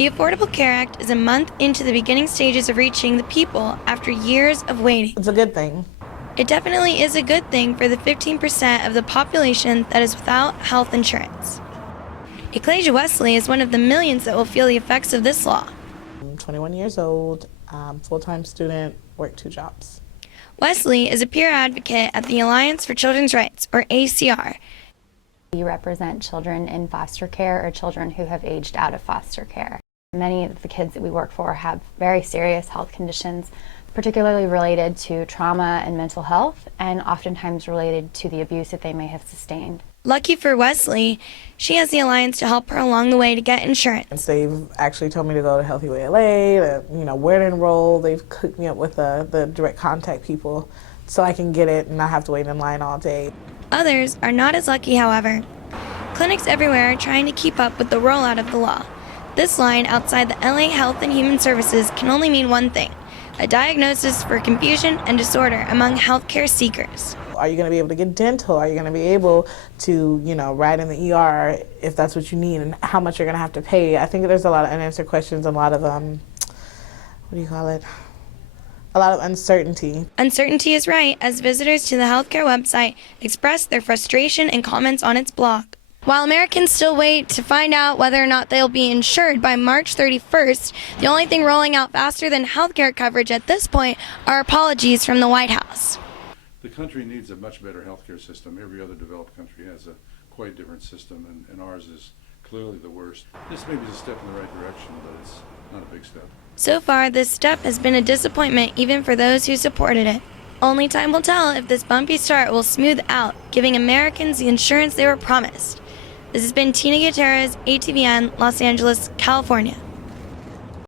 The Affordable Care Act is a month into the beginning stages of reaching the people after years of waiting. It's a good thing. It definitely is a good thing for the 15% of the population that is without health insurance. Ecclesia Wesley is one of the millions that will feel the effects of this law. I'm 21 years old, full-time student, work 2 jobs. Wesley is a peer advocate at the Alliance for Children's Rights, or ACR. We represent children in foster care or children who have aged out of foster care. Many of the kids that we work for have very serious health conditions, particularly related to trauma and mental health, and oftentimes related to the abuse that they may have sustained. Lucky for Wesley, she has the Alliance to help her along the way to get insurance. They've actually told me to go to Healthy Way LA, where to enroll. They've hooked me up with the direct contact people so I can get it and not have to wait in line all day. Others are not as lucky, however. Clinics everywhere are trying to keep up with the rollout of the law. This line outside the LA Health and Human Services can only mean one thing: a diagnosis for confusion and disorder among healthcare seekers. Are you going to be able to get dental? Are you going to be able to, ride in the ER if that's what you need, and how much you're going to have to pay? I think there's a lot of unanswered questions and a lot of, a lot of uncertainty. Uncertainty is right, as visitors to the healthcare website express their frustration and comments on its blog. While Americans still wait to find out whether or not they'll be insured by March 31st, the only thing rolling out faster than healthcare coverage at this point are apologies from the White House. The country needs a much better healthcare system. Every other developed country has a quite different system, and ours is clearly the worst. This may be a step in the right direction, but it's not a big step. So far, this step has been a disappointment even for those who supported it. Only time will tell if this bumpy start will smooth out, giving Americans the insurance they were promised. This has been Tina Gutierrez, ATVN, Los Angeles, California.